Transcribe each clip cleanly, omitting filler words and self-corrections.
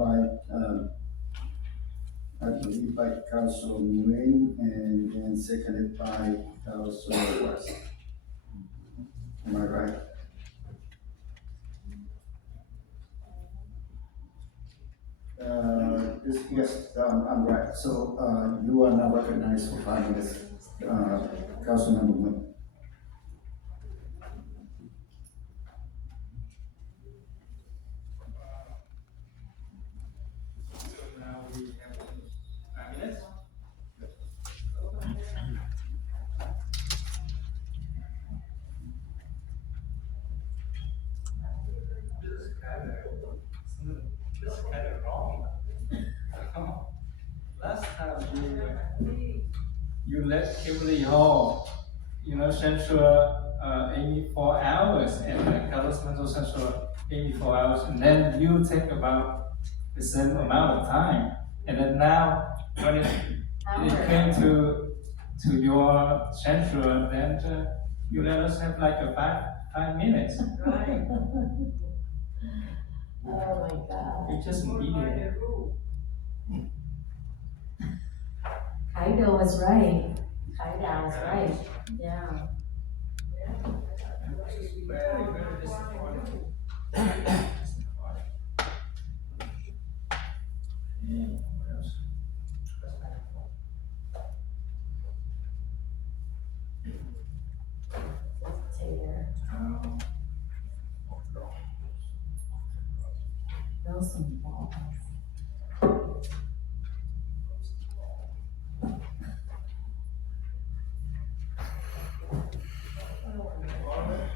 I believe by Council Nguyen and then seconded by Council West. Am I right? Yes, I'm right. So, you are now recognized for 5 minutes, Councilmember Nguyen. So now we have 5 minutes. This is kind of wrong. Last time you let Kimberly Hall, Central, 84 hours, and Carlos Mental Central 84 hours, and then you take about the same amount of time, and then now when it came to your Central, then you let us have like a 5 minutes. Right. Oh my God. You just need it. Kaido was right. Kaido was right. Yeah. Very, very disappointing. What else? Dictator. Wilson Balls.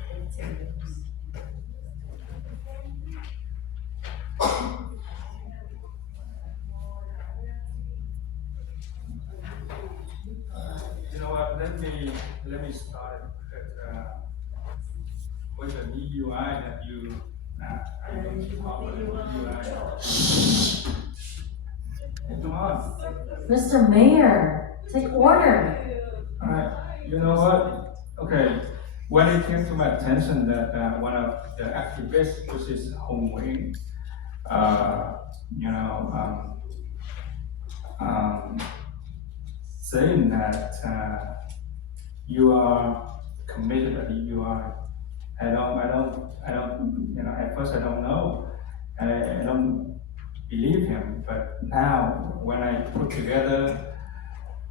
Dictators. You know what? Let me start with the DUI that you. I'm going to talk about the DUI. Come on. Mr. Mayor, take order. All right. You know what? Okay. When it came to my attention that one of the activists, which is Hong Wing, uh, you know, saying that you are committed to DUI. I don't, at first I don't know. I don't believe him, but now when I put together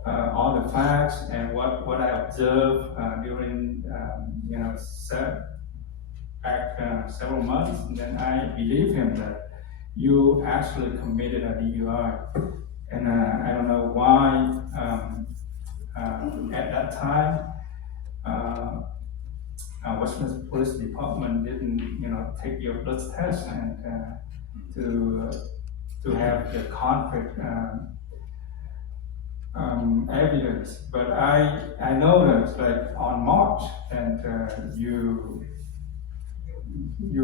all the facts and what I observed during, several months, then I believe him that you actually committed a DUI. And I don't know why at that time Westminster Police Department didn't, take your blood test and to have the conflict evidence. But I know that like on March, and you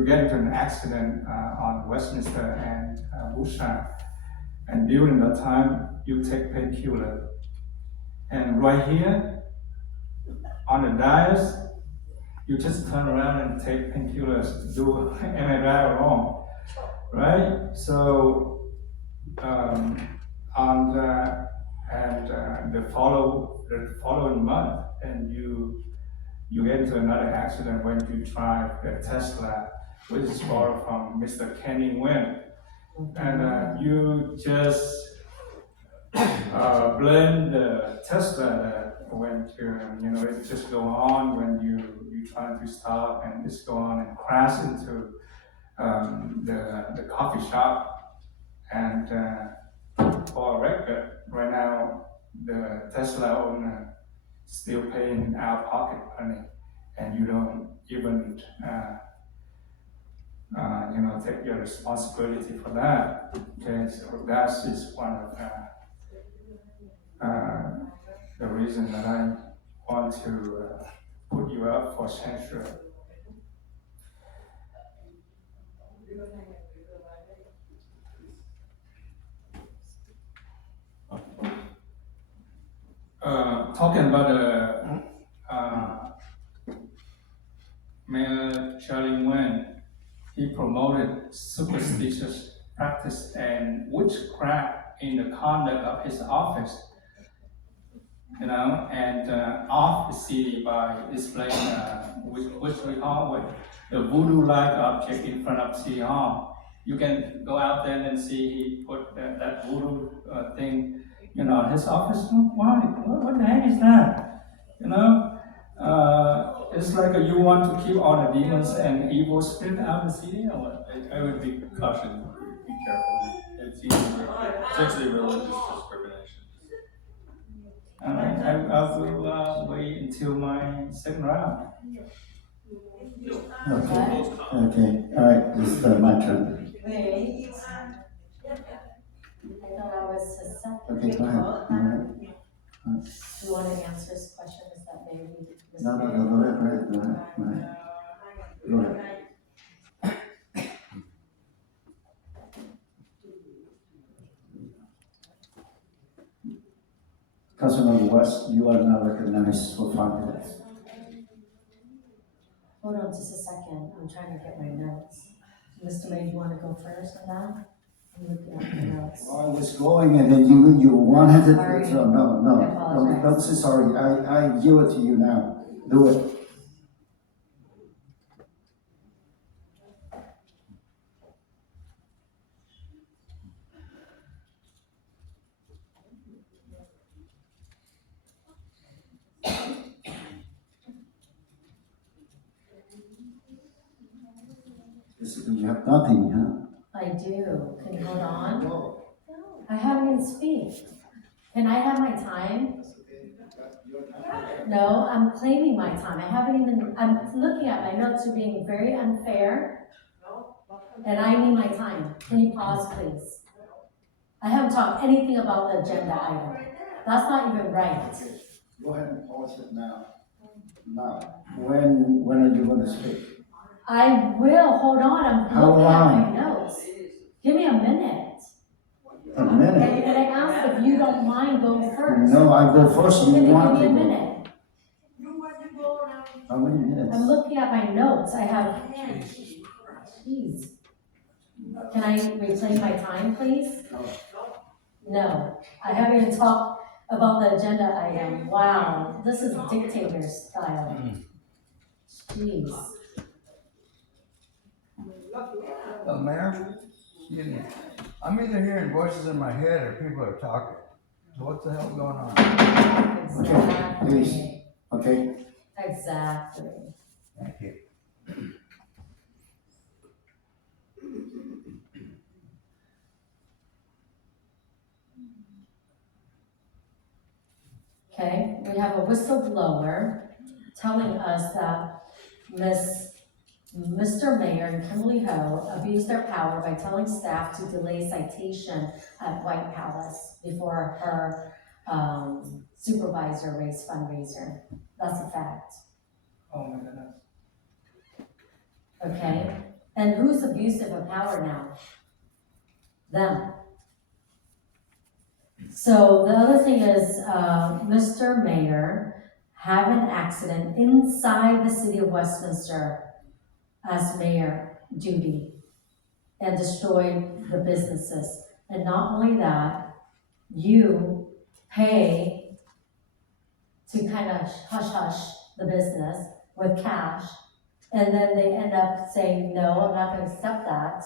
get into an accident on Westminster and Bushland, and during that time you take painkiller, and right here on the dais you just turn around and take painkillers. Am I right or wrong? Right? So on the following month, and you get into another accident when you drive a Tesla, which is borrowed from Mr. Kenny Nguyen, and you just blame the Tesla that went to, it just go on when you try to stop, and just go on and crash into the coffee shop. And for a record, right now the Tesla owner still paying out of pocket money, and you don't even take your responsibility for that. Okay, so that is one of the reason that I want to put you up for censure. Talking about Mayor Charlie Nguyen, he promoted superstitious practice and witchcraft in the conduct of his office, and off the city by displaying which we call what the voodoo-like object in front of City Hall. You can go out there and see he put that voodoo thing, in his office. Why? What the heck is that? It's like you want to keep all the demons and evil spirit out of the city, or what? I would be cautioned, be careful. It's essentially religious discrimination. I will wait until my second round. Okay, all right, it's my turn. Wait. I thought I was his second. Okay, go ahead. All right. Do you want to answer his question? Is that maybe? No, go ahead. Go ahead. Councilmember West, you are now recognized for 5 minutes. Hold on just a second. I'm trying to get my notes. Mr. May, you want to go first on that? I'm looking at my notes. Well, I was going and then you wanted to, Sorry. so I no, apologize. don't say sorry, I give it to you now, do it. Basically, you have nothing, huh? I do. Can you hold on? I haven't even speak. Can I have my time? No, I'm claiming my time. I haven't even, I'm looking at my notes. You're being very unfair. And I need my time. Can you pause, please? I haven't talked anything about the agenda item. That's not even right. Go ahead and pause it now. Now, when are you gonna speak? I will, hold on, I'm How looking at long? my notes. Give me a minute. A minute? And I asked if you don't mind going first. No, I go first, Can you you want give to me a go. minute? How many minutes? I'm looking at my notes, I have, jeez. Can I reclaim my time, please? No, I haven't even talked about the agenda item. Wow, this is dictator style. Jeez. Mayor, excuse me. I'm either hearing voices in my head or people are talking. So what the hell's going on? Okay, please. Exactly. Okay, Exactly. Thank you. Okay, we have a whistleblower telling us that Mr. Mayor and Kimberly Ho abused their power by telling staff to delay citation at White Palace before her supervisor raised fundraiser. That's a fact, Oh my goodness. okay? And who's abusive of power now? Them. So the other thing is, Mr. Mayor had an accident inside the city of Westminster as mayor duty and destroyed the businesses. And not only that, you pay to kind of hush-hush the business with cash, and then they end up saying, no, I'm not gonna accept that.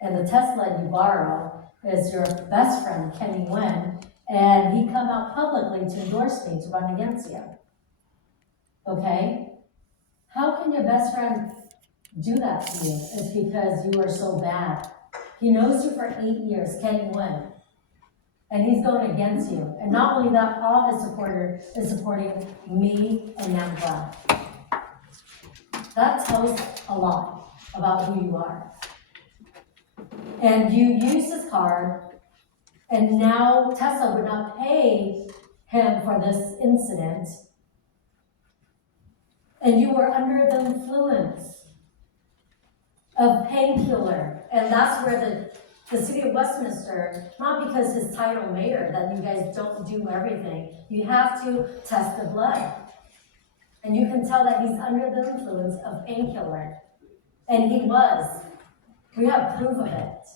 And the Tesla you borrow is your best friend, Kenny Nguyen, and he come out publicly to endorse me to run against you. Okay? How can your best friend do that to you? It's because you are so bad. He knows you for 8 years, Kenny Nguyen, and he's going against you. And not only that, all his supporters is supporting me and Nambla. That tells a lot about who you are. And you use his card, and now Tesla would not pay him for this incident. And you were under the influence of painkiller. And that's where the city of Westminster, not because his title mayor, that you guys don't do everything, you have to test the blood. And you can tell that he's under the influence of painkiller. And he was. We have proof of it.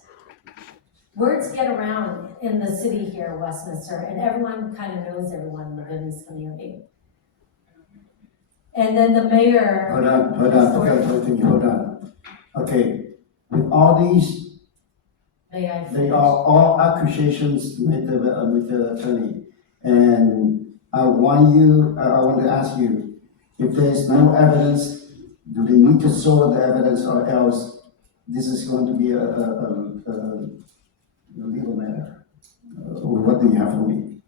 words get around in the city here, Westminster, and everyone kind of knows everyone in the Vietnamese community. And then the mayor. Hold on, hold on. Okay, with all these, May I they finish? are all accusations with the attorney. And I want to ask you, if there's no evidence, do they need to show the evidence or else this is going to be a legal matter? What do you have for me?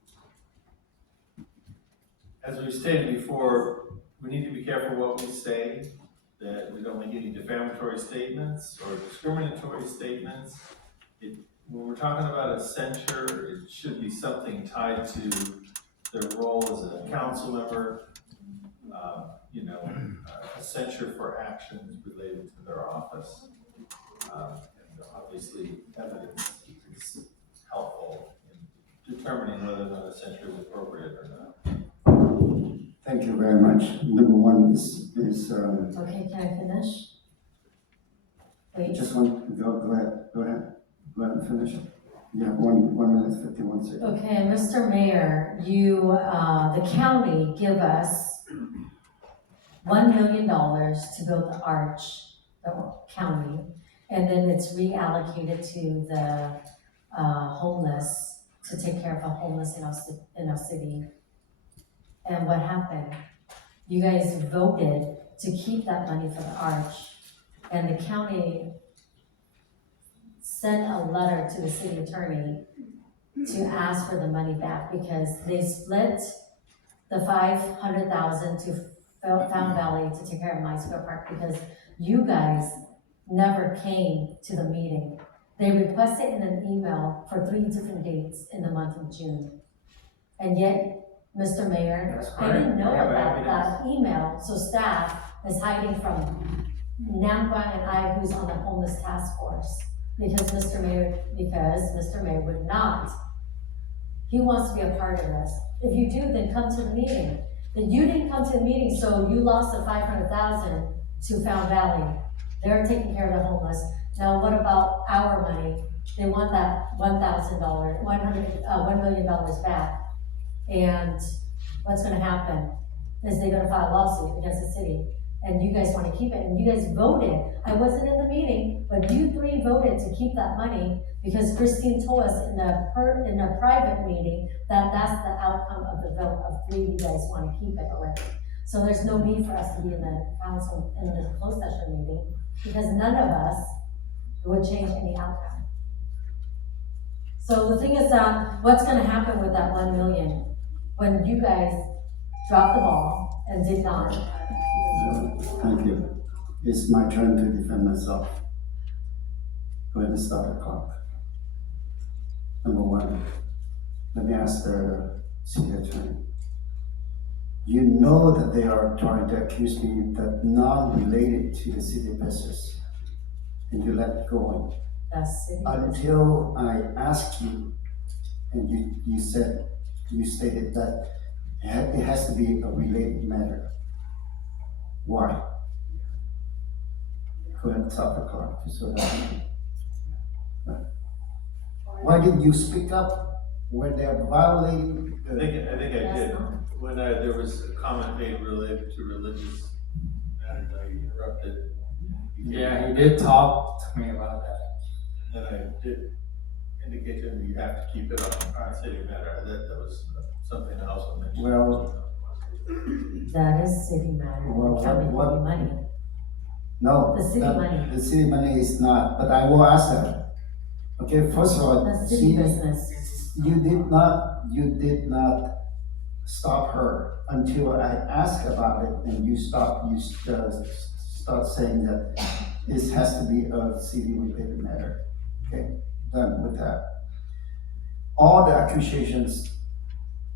As we stated before, we need to be careful what we say, that we don't make any defamatory statements or discriminatory statements. When we're talking about a censure, it should be something tied to their role as a council member, a censure for actions related to their office. And obviously, evidence is helpful in determining whether or not a censure is appropriate or not. Thank you very much. Number one is Okay, can I finish? Please. just one, go ahead and finish it. You have 1 minute, 51 seconds. Okay, Mr. Mayor, the county give us $1 million to build the arch, the county, and then it's reallocated to the homeless, to take care of the homeless in our city. And what happened? You guys voted to keep that money for the arch, and the county sent a letter to the city attorney to ask for the money back because they split the $500,000 to Fountain Valley to take care of My Square Park because you guys never came to the meeting. They requested in an email for 3 different dates in the month of June. And yet, Mr. Mayor, That's I didn't correct. know We have about evidence. that email, so staff is hiding from Nam Quang and I, who's on the homeless task force. Because Mr. Mayor would not. He wants to be a part of this. If you do, then come to the meeting. Then you didn't come to the meeting, so you lost the $500,000 to Fountain Valley. They're taking care of the homeless. Now, what about our money? They want that $1 million back. And what's gonna happen is they're gonna file a lawsuit against the city. And you guys wanna keep it, and you guys voted. I wasn't in the meeting, but you three voted to keep that money because Christine told us in a private meeting that that's the outcome of the vote of 3, you guys wanna keep it already. So there's no need for us to be in the council, in the closed session meeting, because none of us would change any outcome. So the thing is that, what's gonna happen with that 1 million when you guys dropped the ball and did not? Thank you. It's my turn to defend myself. Go ahead and start the clock. Number one, let me ask the city attorney. You know that they are trying to accuse me that non-related to the city business, and you let it go on. That's city. Until I asked you, and you stated that it has to be a related matter. Why? Go ahead and stop the clock, just so that. Why didn't you speak up when they're violating? I think I That's did. not. When there was a comment made related to religious, and I interrupted. Yeah, he did talk to me about that. And I did indicate to him you have to keep it on city matter. That was something I also mentioned. Well, That is city matter, Well, county what- money. no. The city that- money. The city money is not, but I will ask them. Okay, first of all, That's city she, business. you did not stop her until I asked about it, and you start saying that this has to be a city related matter. Okay, done with that. All the accusations,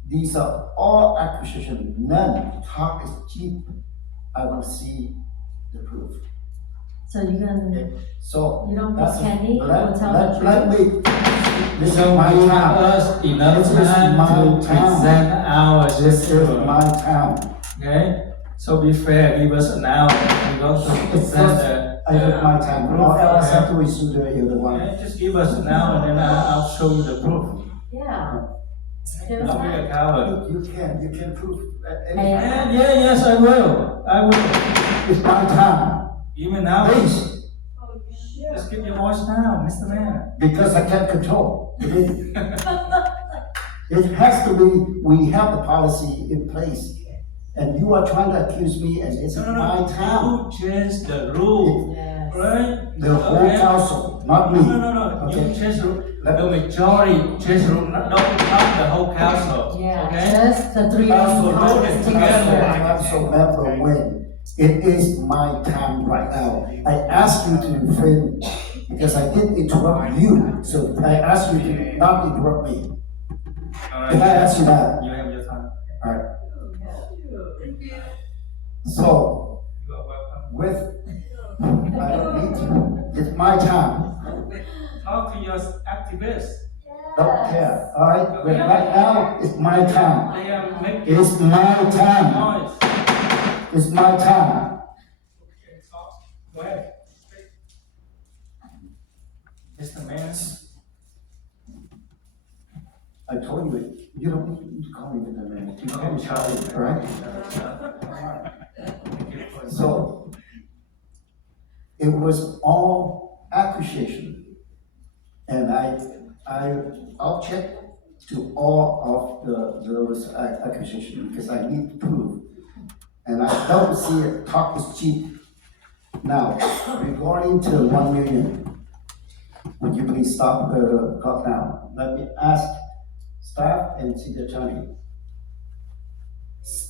these are all accusations, none, talk is cheap. I want to see the proof. So you can, Okay, so. you don't that's- think Kenny will let- tell let- the truth? Let me, this is So my you have town. us enough This is time my to town. present our This is discipline, my town. okay? So be fair, give us an hour, we're going to present I did my time, or else afterwards you do the one. Yeah, just give us now and then I'll show you the proof. Yeah. Give us Now we that. are covered. You can prove anything. Yeah. Yes, I will. I will. It's my time, Even now, please, just give your voice now, Mr. Mayor. because I can't control the meeting. It has to be, we have the policy in place, and you are trying to accuse me, and it's my time. You change the rule, Yes. right? The whole Okay. council, not me. No. You Okay. change the rule. The majority change the rule, not the whole council. Yeah, Okay? just the three Council councils together. Council member win. It is my time right now. I asked you to refrain, because I did interrupt you, so I asked you to not interrupt me. All Did I ask you that? You have your time. Alright. So, You are welcome. with, I don't need to, it's my time. Talk to your activists. Don't care, alright? But right now, it's my time. They are making It's my time. noise. It's my time. Okay, talk. Go ahead. Mr. Mayor. I told you, you don't need to call me the man. You call me Charlie, alright? So, it was all accusation. And I'll check to all of those accusations, because I need proof. And I don't see it, talk is cheap. Now, regarding to 1 million, would you please stop the clock now? Let me ask staff and city attorney.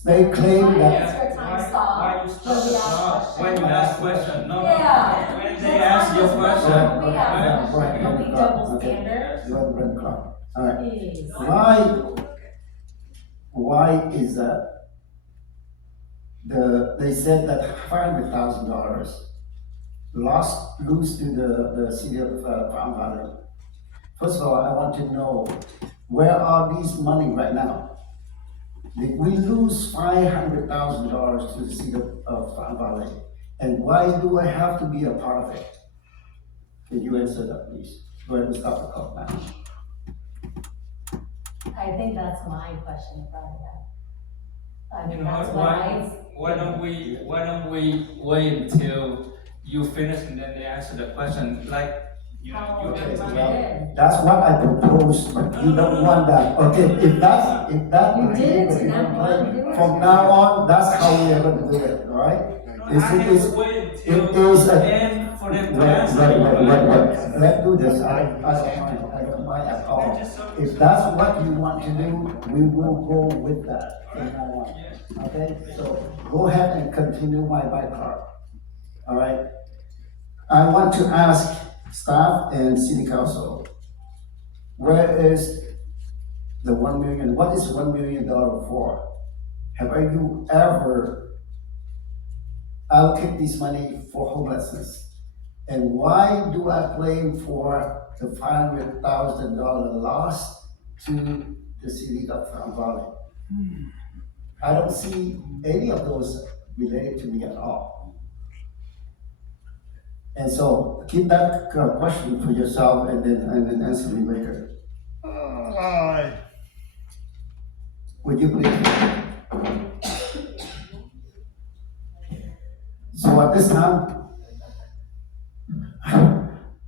They claim that, Extra time stop. Why you stop? When you ask question, no. Yeah. When they ask your question. Yeah. Right. Don't be double standard. you have the red clock, alright. Jeez. Why is that? They said that $500,000 lose to the city of Palm Valley. First of all, I want to know, where are these money right now? Did we lose $500,000 to the city of Palm Valley? And why do I have to be a part of it? Can you answer that, please? Go ahead and stop the clock now. I think that's my question about that. I You mean, know that's what, what I. why don't we wait until you finish and then they answer the question, like, you Oh, Okay, did. well, that's what I proposed, but you don't want that. Okay, if that. You did it, so now you do it. From now on, that's how we are gonna do it, alright? I have to wait it until is a- the end for them to Right, answer. let's do this, I don't mind at all. If that's what you want to do, we will go with that from now on, okay? So, go ahead and continue my card, alright? I want to ask staff and city council, where is the 1 million, what is $1 million for? Have you ever allocate this money for homelessness? And why do I claim for the $500,000 loss to the city of Palm Valley? I don't see any of those related to me at all. And so keep that question for yourself and then answer me later. Would you please? So at this time,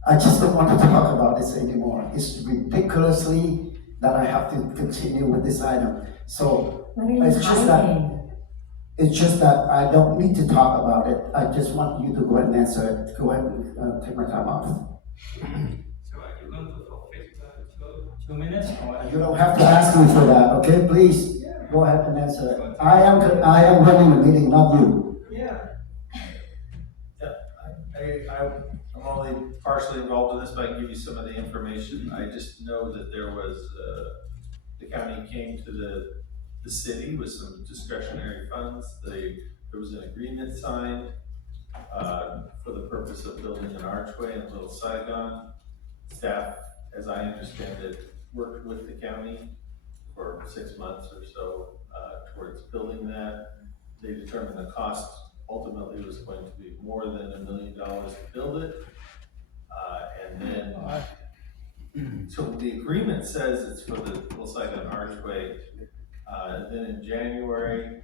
I just don't want to talk about this anymore. It's ridiculously that I have to continue with this item. So What are you it's just that, hiding? it's just that I don't need to talk about it. I just want you to go ahead and answer it. Go ahead and take my time off. So are you going to forfeit 2 minutes or? You don't have to ask me for that, okay? Please, go ahead and answer it. I am running the meeting, not you. Yeah. I'm only partially involved in this, but I can give you some of the information. I just know that there was, the county came to the city with some discretionary funds. There was an agreement signed, for the purpose of building an archway in Little Saigon. Staff, as I understand it, worked with the county for 6 months or so, towards building that. They determined the cost ultimately was going to be more than $1 million to build it. And then, so the agreement says it's for the Hillside Archway. And then in January,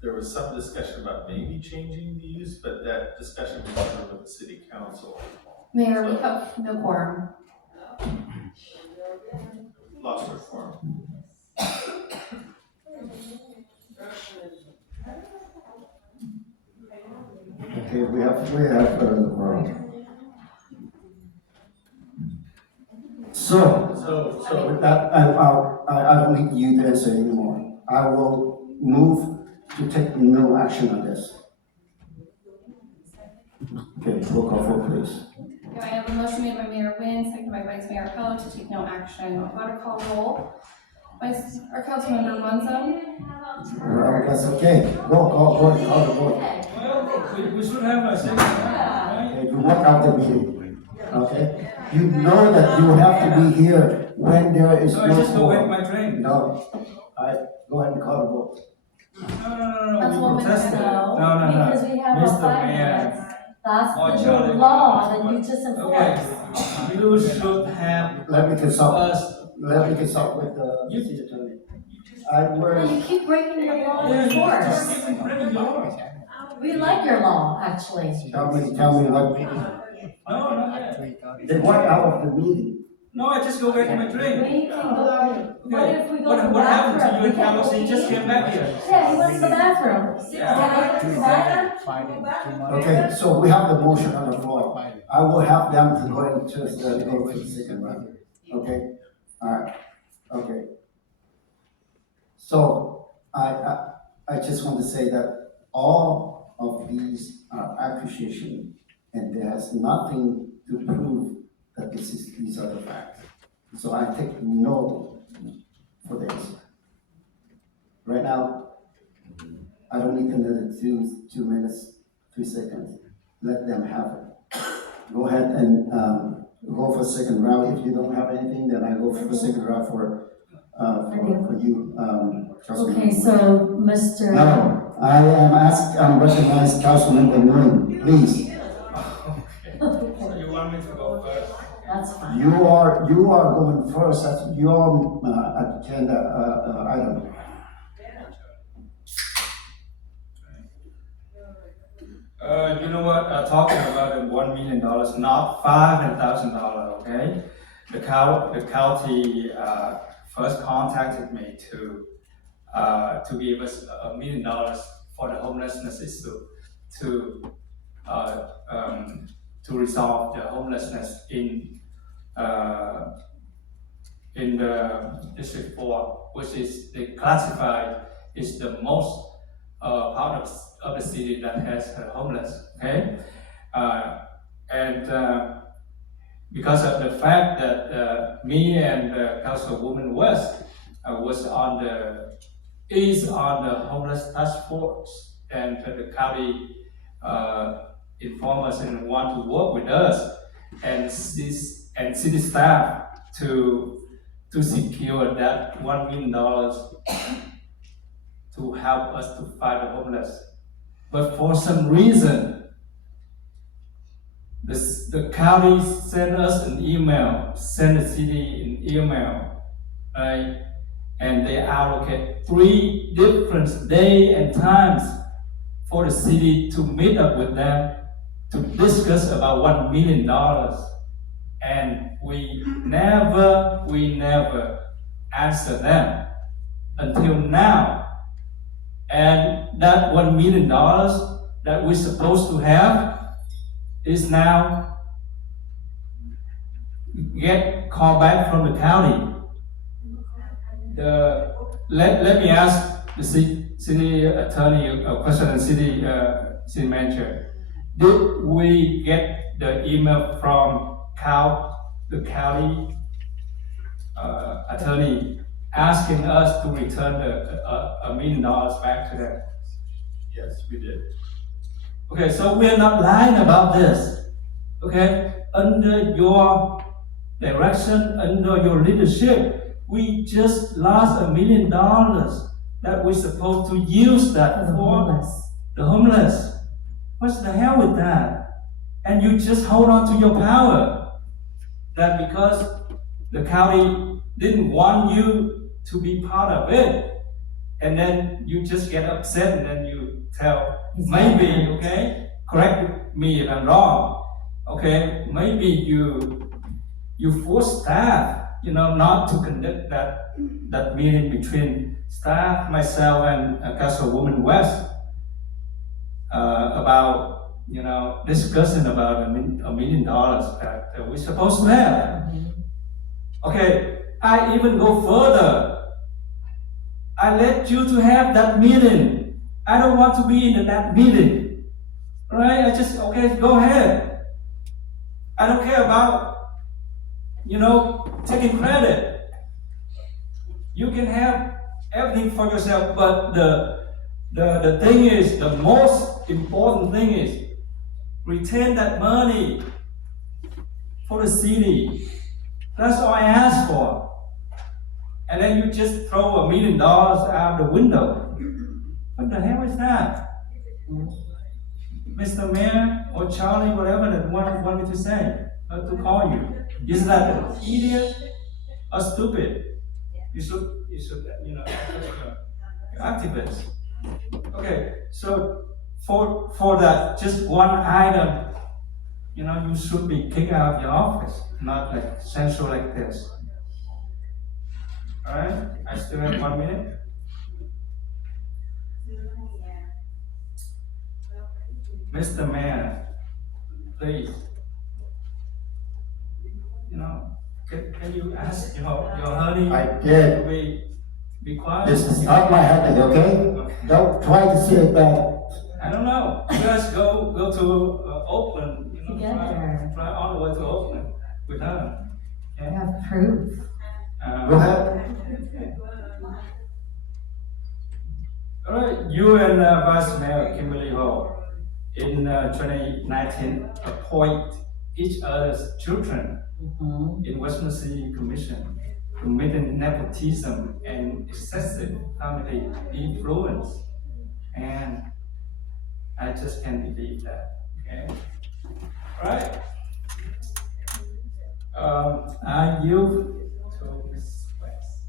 there was some discussion about maybe changing the use, but that discussion was done with the city council. Mayor, we have no quorum. Lost our form. Okay, we have the quorum. So with that, I don't need you to answer anymore. I will move to take no action on this. Okay, roll call vote, please. Okay, I have a motion made by Mayor Wynne, seconded by Vice Mayor Pello to take no action. Water call roll. Councilmember Monzo. Well, that's okay. Roll call vote, call the vote. Well, we should have a second, right? Okay, you walk out the meeting, okay? You know that you have to be here when there is So I no just go quorum. get my drink. No, go ahead and call the vote. No, we Councilwoman protested. Snow, No. because we have a Mr. 5 Mayor. minutes. That's Oh, the Charlie. new law that you just Okay, enforced. you should have Let me consult, us. let me consult with the city attorney. I Well, work, you keep breaking the law Yeah, in you just force. keep breaking the law. We like your law, actually. tell me what, No, not yet. they walk out of the meeting. No, I just go get my drink. We can go, what if we go to the What happened to bathroom? you We and can't Carlos? go He just eat. came back here. Yeah, he went to the bathroom. Yeah. Can I go to the bathroom? Okay, so we have the motion on the floor. I will have them to go into, go to the second round, okay? Alright, okay. So, I just want to say that all of these are accusation, and there has nothing to prove that these are the facts. So I take no for this. Right now, I don't need another 2 minutes, 3 seconds. Let them have it. Go ahead and, go for second round. If you don't have anything, then I go for second round for you, Councilman. Okay, so Mr. No, I'm recognized Councilman Moon, please. So you want me to go first? That's fine. You are going first, that's your, agenda, item. You know what, talking about the $1 million, not $500,000, okay? The county, first contacted me to give us $1 million for the homelessness issue, to resolve the homelessness in the District 4, which is they classified is the most part of the city that has homeless, okay? Because of the fact that me and Councilwoman West was on the homeless task force, and the county informed us and want to work with us and city staff to secure that $1 million to help us to fight the homeless. But for some reason, the county sent us an email, sent the city an email, right? And they allocate 3 different days and times for the city to meet up with them to discuss about $1 million. And we never answer them until now. And that $1 million that we're supposed to have is now get called back from the county. Let me ask the city attorney a question, and city manager. Did we get the email from the county attorney asking us to return $1 million back to them? Yes, we did. Okay, so we're not lying about this. Okay, under your direction, under your leadership, we just lost $1 million that we're supposed to use that For the for homeless. the homeless. What's the hell with that? And you just hold on to your power. That because the county didn't want you to be part of it, and then you just get upset and then you tell, maybe, okay, correct me if I'm wrong, okay, maybe you force staff, not to conduct that meeting between staff, myself, and Councilwoman West about discussing about $1 million that we're supposed to have. Okay, I even go further. I let you to have that meeting. I don't want to be in that meeting. Right? Okay, go ahead. I don't care about, taking credit. You can have everything for yourself, but the thing is, the most important thing is, retain that money for the city. That's all I ask for. And then you just throw $1 million out the window. What the hell is that? Mr. Mayor or Charlie, whatever that want me to say, to call you. Is that idiot or stupid? You should, you're activist. Okay, so for that, just one item, you should be kicked out of your office, not like censure like this. All right, I still have 1 minute. Mr. Mayor, please, can you ask your honey I did. to be quiet? This is not my honey, okay? Don't try to say it back. I don't know. You guys go to Oakland, Together. try all the way to Oakland with her. I have proof. Go ahead. All right, you and Vice Mayor Kimberly Ho in 2019 appoint each other's children in Western City Commission, committing nepotism and excessive family influence. And I just can't believe that, okay? All right. I yield to Ms. West.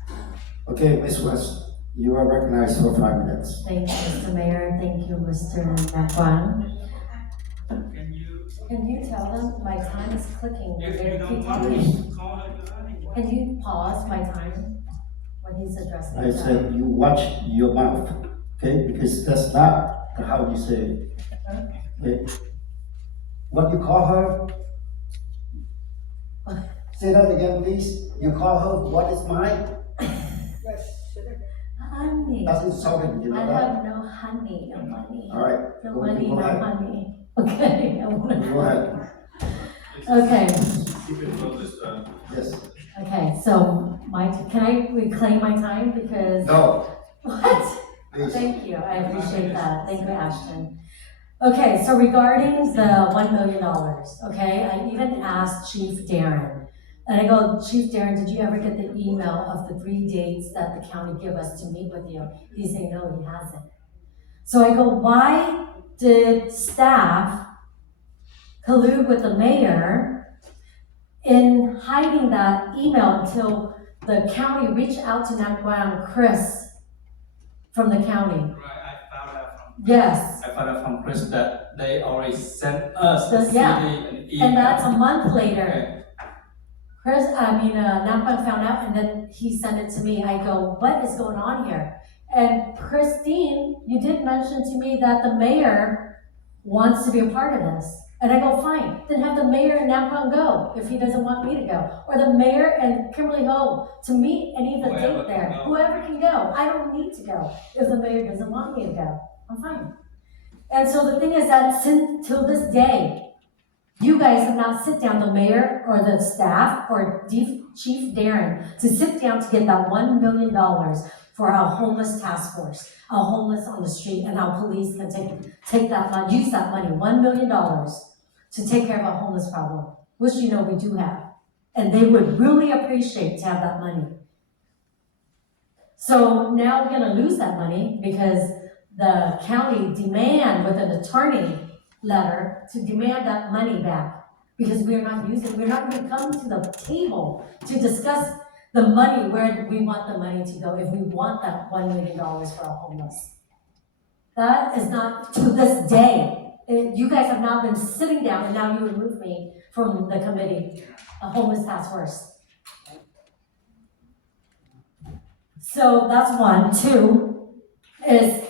Okay, Ms. West, you are recognized for 5 minutes. Thank you, Mr. Mayor. Thank you, Mr. Nakwan. Can you tell them my time is clicking? If They you don't keep want talking. to call her your honey. Can you pause my time when he's addressing? I said you watch your mouth, okay? Because that's not how you say it. Okay? What you call her? Say that again, please. You call her what is mine? Honey. That's insulting, you know I that? have no honey, no money. All right. No Go money, no ahead. honey. Okay, I wanna. Go ahead. Okay, Keep it focused on. Yes. okay, so can I reclaim my time because? No, What? please. Thank you, I appreciate that, thank you, Ashton. Okay, so regarding the $1 million, okay, I even asked Chief Darren. And I go, Chief Darren, did you ever get the email of the 3 dates that the county give us to meet with you? He's saying, no, he hasn't. So I go, why did staff collude with the mayor in hiding that email until the county reached out to Nakwan Chris from the county? Right, I found out from. Yes, I found out from Chris that they already sent us the city Yeah. an email. and that's a month later. Okay. Nakwan found out and then he sent it to me. I go, what is going on here? And Christine, you did mention to me that the mayor wants to be a part of this. And I go, fine, then have the mayor and Nakwan go if he doesn't want me to go. Or the mayor and Kimberly Ho to meet and either Whoever date there. can go. Whoever can go. I don't need to go if the mayor doesn't want me to go. I'm fine. And so the thing is that since till this day, you guys have not sit down, the mayor or the staff or Chief Darren, to sit down to get that $1 million for our homeless task force, our homeless on the street, and our police can take that money, use that money, $1 million to take care of our homeless problem, which we do have. And they would really appreciate to have that money. So now we're gonna lose that money because the county demand with an attorney letter to demand that money back. Because we're not gonna come to the table to discuss the money, where we want the money to go, if we want that $1 million for our homeless. That is not, to this day, you guys have not been sitting down, and now you remove me from the committee, a homeless task force. So that's one. Two is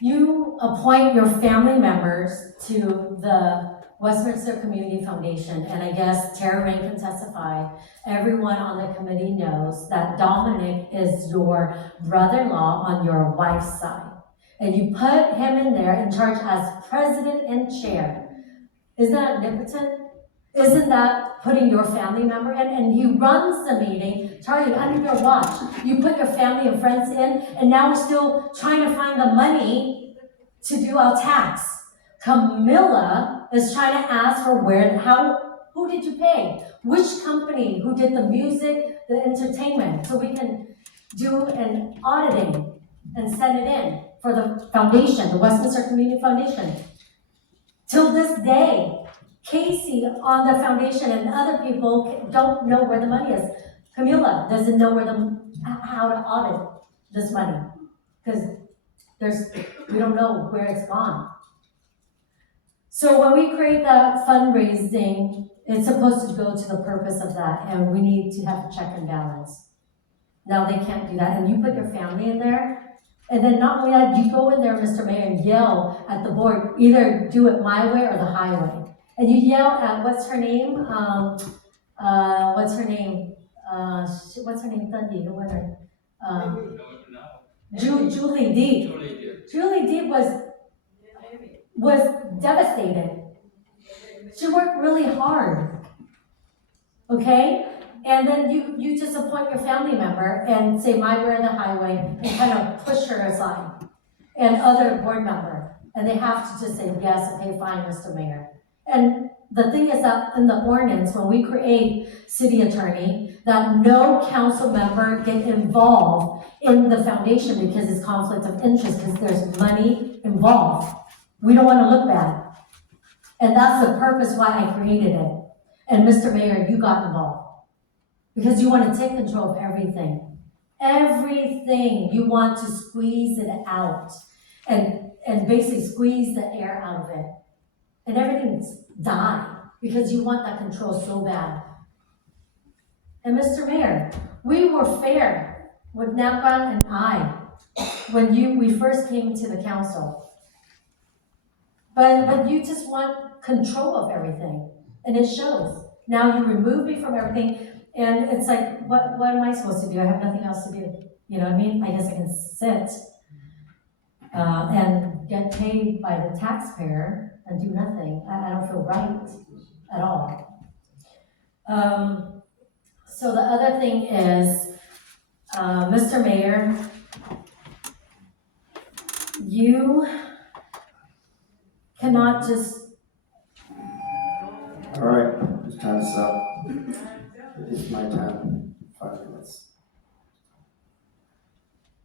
you appoint your family members to the Westminster Community Foundation, and I guess Tara Rain can testify. Everyone on the committee knows that Dominic is your brother-in-law on your wife's side. And you put him in there in charge as president and chair. Isn't that omnipotent? Isn't that putting your family member in? And he runs the meeting. Charlie, under your watch, you put your family and friends in, and now we're still trying to find the money to do our tax. Camilla is trying to ask for who did you pay? Which company, who did the music, the entertainment, so we can do an auditing and send it in for the foundation, the Westminster Community Foundation. Till this day, Casey on the foundation and other people don't know where the money is. Camilla doesn't know how to audit this money, because we don't know where it's gone. So when we create that fundraising, it's supposed to go to the purpose of that, and we need to have a check and balance. Now they can't do that, and you put your family in there, and then not only that, you go in there, Mr. Mayor, and yell at the board, either do it my way or the highway. And you yell at, what's her name? What's her name, Thundi, who was her? Julie Deep. Julie Deep was devastated. She worked really hard, okay? And then you just appoint your family member and say, my way or the highway, and kind of push her aside, and other board member. And they have to just say, yes, okay, fine, Mr. Mayor. And the thing is that in the ordinance, when we create city attorney, that no council member get involved in the foundation because it's conflict of interest, because there's money involved. We don't want to look bad. And that's the purpose why I created it. And Mr. Mayor, you got involved. Because you want to take control of everything. Everything, you want to squeeze it out. And basically squeeze the air out of it. And everything's die. Because you want that control so bad. And Mr. Mayor, we were fair with Napa and I when we first came to the council. But you just want control of everything, and it shows. Now you remove me from everything, and it's like, what am I supposed to do? I have nothing else to do. You know what I mean? I guess I can sit and get paid by the taxpayer and do nothing. I don't feel right at all. So the other thing is, Mr. Mayor, you cannot just. All right, this time is up. It's my time, 5 minutes.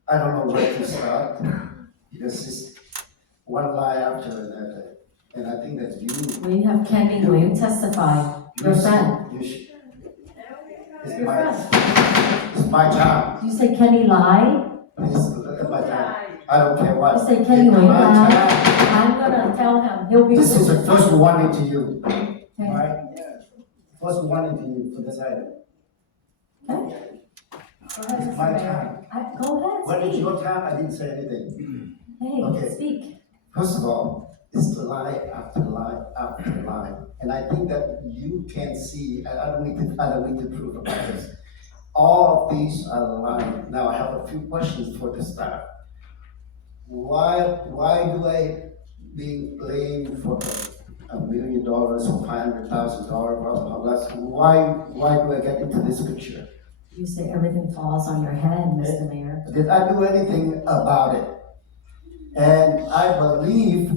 I don't know where to start, because it's one lie after another, and I think that you. We have Kenny Wayne testify, your friend. It's Your friend. it's my time. You say Kenny lie? It's my time. I don't care what. You say Kenny It's Wayne my lie? time. I'm gonna tell him, he'll be. This is the first warning to you, Okay. alright? First warning to you for this item. Okay. Go ahead, It's Mr. my Mayor. time. Go When ahead, it's speak. your time, I didn't say anything. Okay. Hey, speak. First of all, it's lie after lie after lie. And I think that you can see, I don't need to prove about this. All of these are lying. Now I have a few questions for the staff. Why do I being blamed for $1 million or $500,000? Why do I get into this picture? You say everything falls on your head, Mr. Mayor. Did I do anything about it? And I believe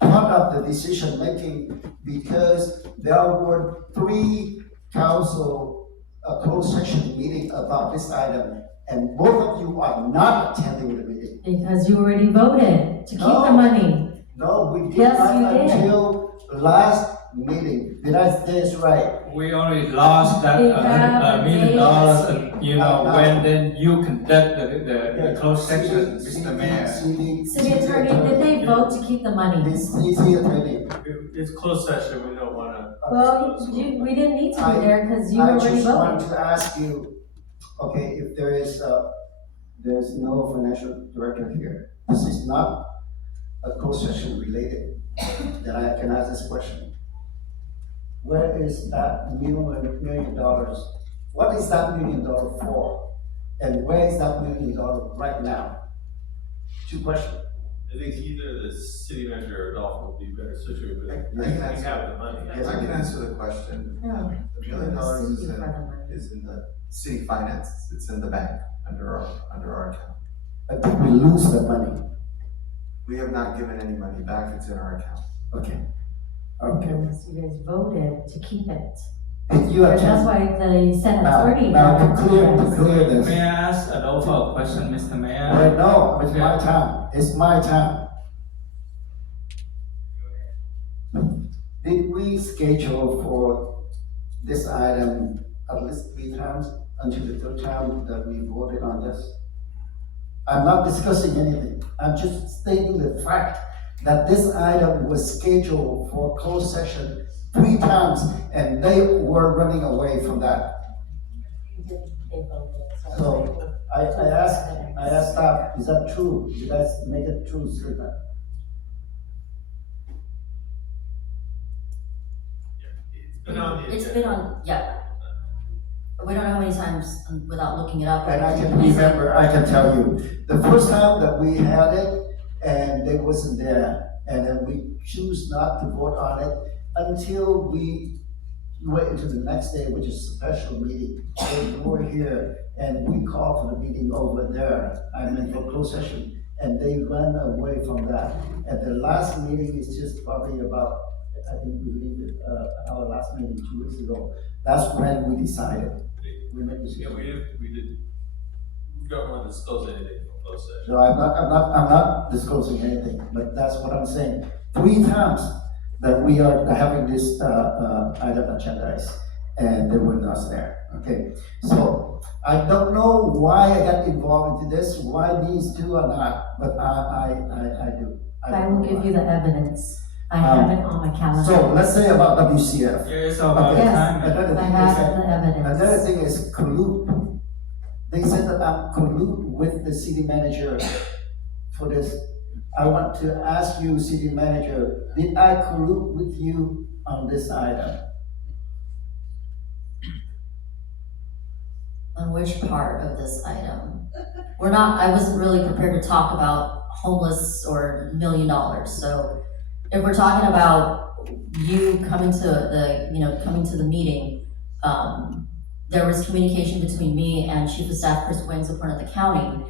part of the decision making, because there were 3 council a closed session meeting about this item, and both of you are not attending the meeting. Because you already voted to keep the No. money. No, we did Yes, not you did. until last meeting. Did I say this right? We already lost that We have $1 million, No. when then you conduct the closed session, Mr. Mayor. City attorney, did they vote to keep the money? The city attorney. It's closed session, we don't wanna. Well, we didn't need to be there because you I already just want voted. to ask you, okay, if there's no financial director here, this is not a closed session related, then I can ask this question. Where is that $1 million? What is that $1 million for? And where is that $1 million right now? Two questions. I think either the city manager or Dolphin will be better situated, but I we can answer. have the money. Yes, I can answer the question. No, The $1 million sue is you for the money. in the city finances, it's in the bank, under our account. I think we lose the money. We have not given any money back, it's in our account. Okay. Okay. Because you guys voted to keep it. Did you And that's attend? why the Senate Now, attorney. now to voted clear yes. this. May I ask Adolfo a question, Mr. Mayor? Right now, it's my time, it's my time. Did we schedule for this item at least 3 times until the 3rd time that we voted on this? I'm not discussing anything, I'm just stating the fact that this item was scheduled for closed session 3 times, and they were running away from that. They voted, So, I asked staff, is that true? You guys make it true, Slipper? It's been on the It's agenda. been on, yeah. We don't know how many times without looking it up. And I can remember, I can tell you, the first time that we had it, and they wasn't there, and then we choose not to vote on it until we went into the next day, which is special meeting. They were here, and we called for the meeting over there, I mean, for closed session, and they ran away from that. And the last meeting is just probably about, I think we leave it, our last meeting 2 weeks ago. That's when we decided. We made this. Yeah, we don't want to disclose anything from closed session. So I'm not disclosing anything, but that's what I'm saying. 3 times that we are having this, item agendized, and they were not there, okay? So, I don't know why I got involved into this, why these two are not, but I do. I will give you the evidence. I have it on my calendar. So, let's say about WCF. Yeah, it's about Okay. time. Another I thing have is, the another evidence. thing is collude. They said that I'm collude with the city manager for this. I want to ask you, city manager, did I collude with you on this item? On which part of this item? I wasn't really prepared to talk about homeless or $1 million. So if we're talking about you coming to the meeting, there was communication between me and Chief of Staff Chris Wings of the county,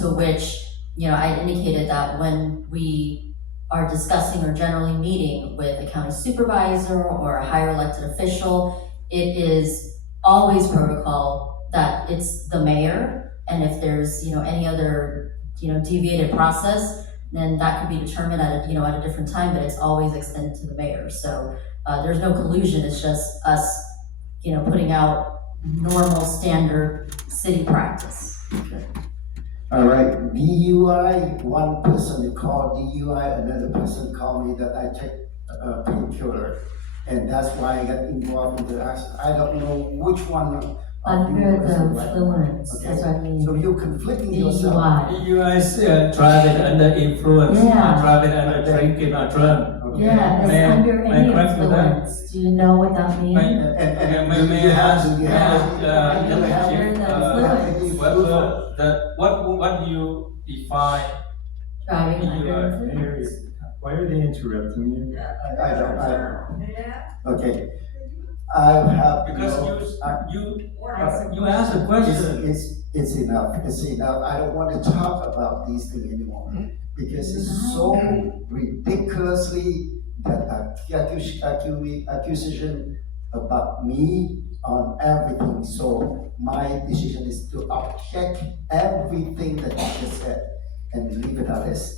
to which, I indicated that when we are discussing or generally meeting with a county supervisor or a higher elected official, it is always protocol that it's the mayor, and if there's, any other, deviated process, then that could be determined at a different time, but it's always extended to the mayor. So, there's no collusion, it's just us, putting out normal, standard city practice. Okay. All right, DUI, one person called DUI, another person called me that I take a painkiller. And that's why I got involved in the accident. I don't know which one of you Under is the right one. influence, Okay. that's what I mean. So you're conflicting yourself. DUI. You guys drive it under influence, Yeah. drive it under drinking or drunk. Okay. Yeah, it's May I- under may I any correct you there? influence. Do you know what that means? May I ask, do you have- Chief, influence. what do you define Driving under DUI? influence. Why are they interrupting you? I don't. Okay. I have. Because no- you asked a question. It's enough, it's enough. I don't want to talk about these things anymore. Because it's so ridiculously that accusation about me on everything, so my decision is to object everything that you just said and leave it at this.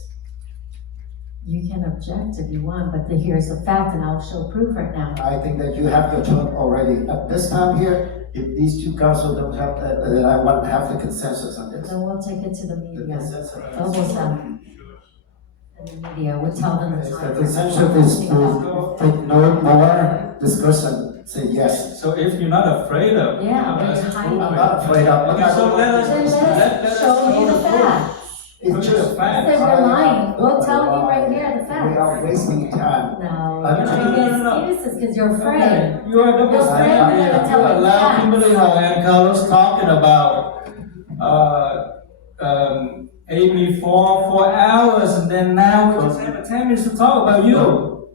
You can object if you want, but here's the fact, and I'll show proof right now. I think that you have your turn already. At this time here, if these two councils don't have, then I want to have the consensus on this. So we'll take it to the The media. consensus. Double down. And the media, we'll tell them the The time. consensus is to take no more discussion, say yes. So if you're not afraid of. Yeah, but us you're hiding. approving- I'm not afraid of, but Okay, so let us, Then let let's us show me the proof. facts. It's Prove just. the facts. Say we're lying, we'll tell you right here the We are facts. wasting time. No, I'm you're trying- making excuses because you're afraid. Okay, you are double You're afraid standard. we're gonna tell You you allow facts. Kimberly Hall and Carlos talking about, Amy for hours, and then now we just have 10 minutes to talk about you.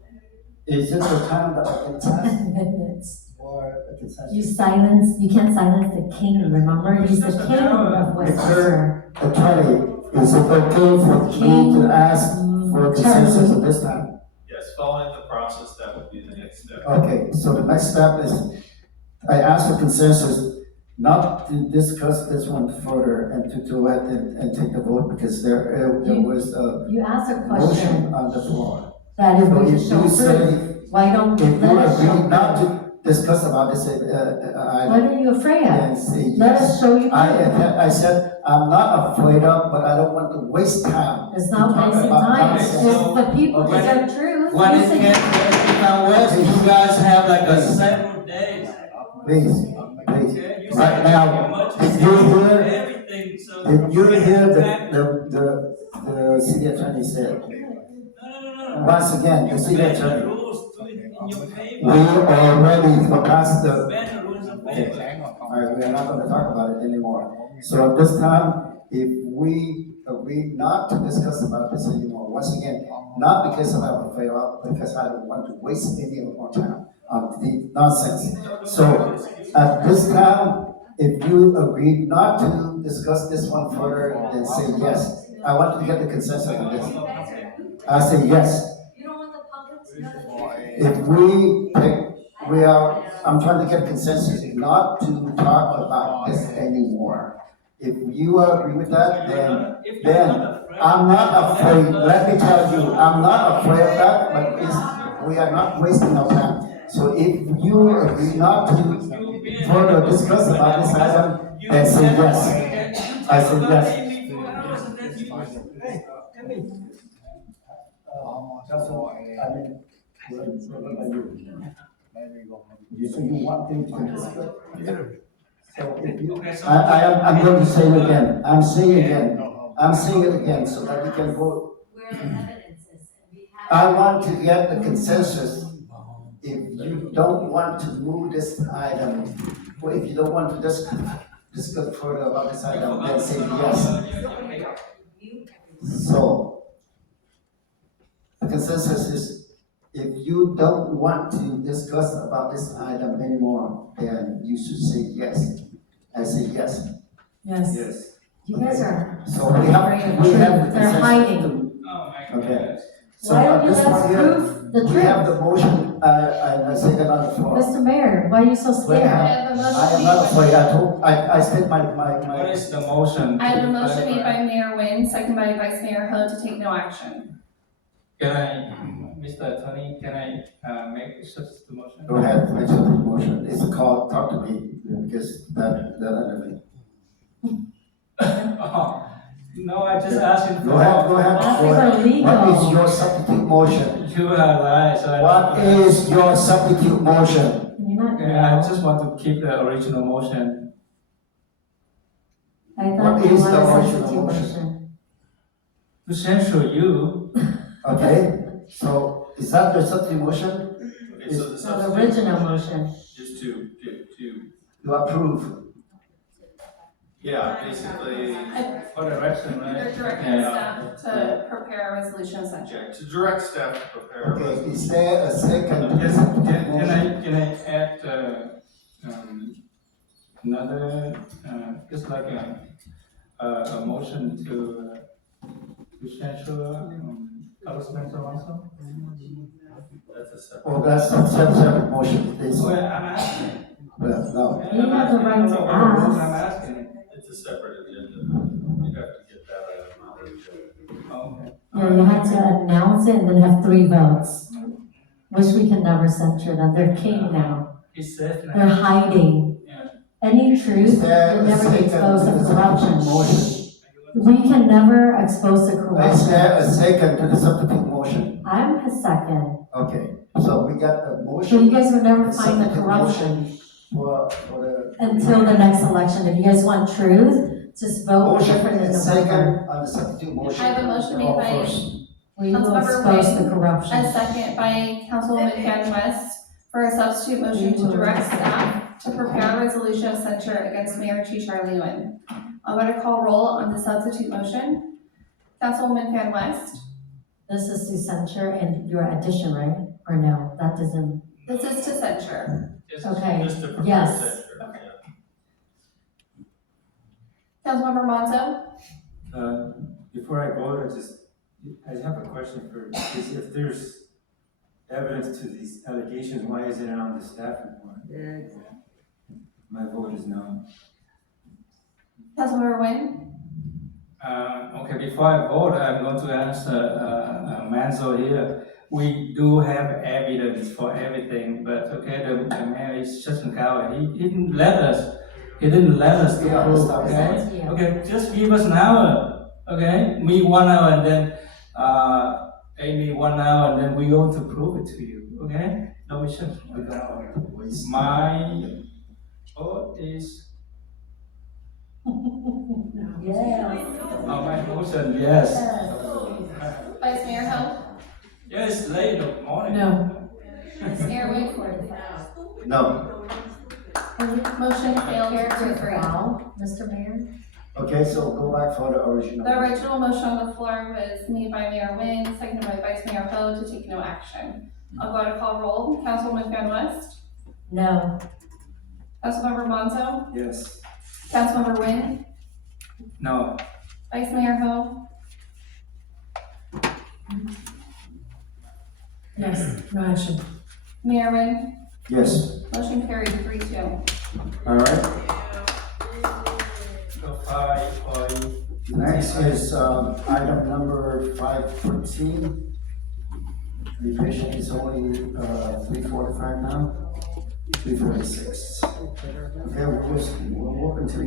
Is it the time that I can test 10 minutes. or the consensus? You can't silence the king, remember? He's the king of Westminster. Attorney, is it okay for me to ask for consensus at this time? Yes, following the process, that would be the next step. Okay, so the next step is, I ask for consensus not to discuss this one further and to do it and take the vote because there was a You asked a motion question on the floor. that is So going to if show you say, proof. Why don't if let you us show agree not proof? to discuss about this, What item, are you afraid of? then say Let yes. us show you proof. I said, I'm not afraid of, but I don't want to waste time. It's not to talk wasting about time. nonsense. If the people Okay. deserve truth, When you it say- gets to Town West, you guys have like a several days. Please, please, Okay, you right said now, much if you hear, everything, so. if you hear the city attorney said, No. once again, the You city bend the attorney, rules to it in your favor. we already passed the, Bend the rules in favor. alright, we are not gonna talk about it anymore. So at this time, if we agree not to discuss about this anymore, once again, not because I'm afraid of, because I don't want to waste any of our time on the nonsense. So at this time, if you agree not to discuss this one further, then say yes. I want to get the consensus on this. I say yes. If I'm trying to get consensus not to talk about this anymore. If you agree with that, then I'm not afraid, let me tell you, I'm not afraid of that, but we are not wasting our time. So if you agree not to further discuss about this item, then say yes. I say yes. You say you want them to discuss? So if you, I'm going to say it again, I'm saying it again, so that we can vote. Where the evidence is. I want to get the consensus. If you don't want to move this item, or if you don't want to discuss further about this item, then say yes. So, the consensus is, if you don't want to discuss about this item anymore, then you should say yes. I say yes. Yes, Yes. you guys are. So we have the They're consensus hiding. to- Oh my Okay. goodness. So Why at don't you this let us point here, prove the we have truth? the motion, and I say that on the floor. Mr. Mayor, why are you so Wait, scared? I have a motion I am made not by- afraid, I state my. What is the motion? I have a motion made by Mayor Nguyen, second by Vice Mayor Ho to take no action. Can I, Mr. Attorney, can I make such the motion? Go ahead, make the motion, it's a call, talk to me, because that under me. Oh, no, I just asked him for. Go ahead, go ahead, Ask go for ahead. legal. What is your substitute motion? You are right, so I. What is your substitute motion? You're not. Okay, I just want to keep the original motion. I thought What you is wanted the a original substitute motion? motion. To censure you, Okay, so is that your substitute motion? Okay, so the The substitute original motion. is to, You approve? yeah, basically, for the election, right? They're directing Yeah. staff to prepare a resolution of censure. yeah, to direct staff to prepare. a Okay, resolution. is there a second? Yes, can I add, another, just like a motion to censure, Carlos Spencer also? That's a separate. Oh, that's a separate motion, please. So I'm asking, Well, no, You have the right to No, I'm ask. asking. It's a separate agenda. You have to get that item on the agenda. Okay. Yeah, you had to announce it and then have 3 votes. Wish we can never censure them, they're king now, It's safe they're now. hiding. Yeah. Any is truth there will a never be second exposed to to the substitute corruption. motion? We can never expose the Is corruption. there a second to the substitute motion? I'm a second, Okay, so we got the so motion. you guys will never the find the substitute corruption motion For the. until the next election. If you guys want truth, just vote Motion different in and November. second on the substitute motion. I have a motion made All by- first. We will Councilmember expose Wing, the corruption. A second by Councilwoman Fan West for a substitute motion to direct staff to prepare a resolution of censure against Mayor Chi Charlie Nguyen. I'm going to call roll on the substitute motion. Councilwoman Fan West, This is to censure and your addition, right? Or no, that doesn't, this is to censure. okay, Just to prepare yes. censure, yeah. Councilmember Monzo, Before I vote, I have a question is if there's evidence to these allegations, why is it on the staff report? My vote is no. Councilmember Nguyen, Okay, before I vote, I'm going to answer, Manzo here. We do have evidence for everything, but okay, the mayor is just a coward. He didn't let us to Yeah, prove, that's okay? yeah. Okay, just give us an hour, okay? Me 1 hour and then, Amy 1 hour and then we going to prove it to you, okay? No issue. My vote is, Yes. my motion, yes. Vice Mayor Ho, Yeah, it's late in the morning. No. Mayor Nguyen, No, motion failed Character 2-3. foul, Mr. Mayor? okay, so go back for the original. The original motion on the floor was made by Mayor Nguyen, seconded by Vice Mayor Ho to take no action. I'll go to call roll. Councilwoman Fan West, No. Councilmember Monzo, Yes. Councilmember Nguyen, No, Vice Mayor Ho, Yes, no action. Mayor Nguyen, Yes, motion carried 3-2. all right. so 5. Next is, item number 514. The patient is only, 3:45 now, 3:46. Okay, we'll continue.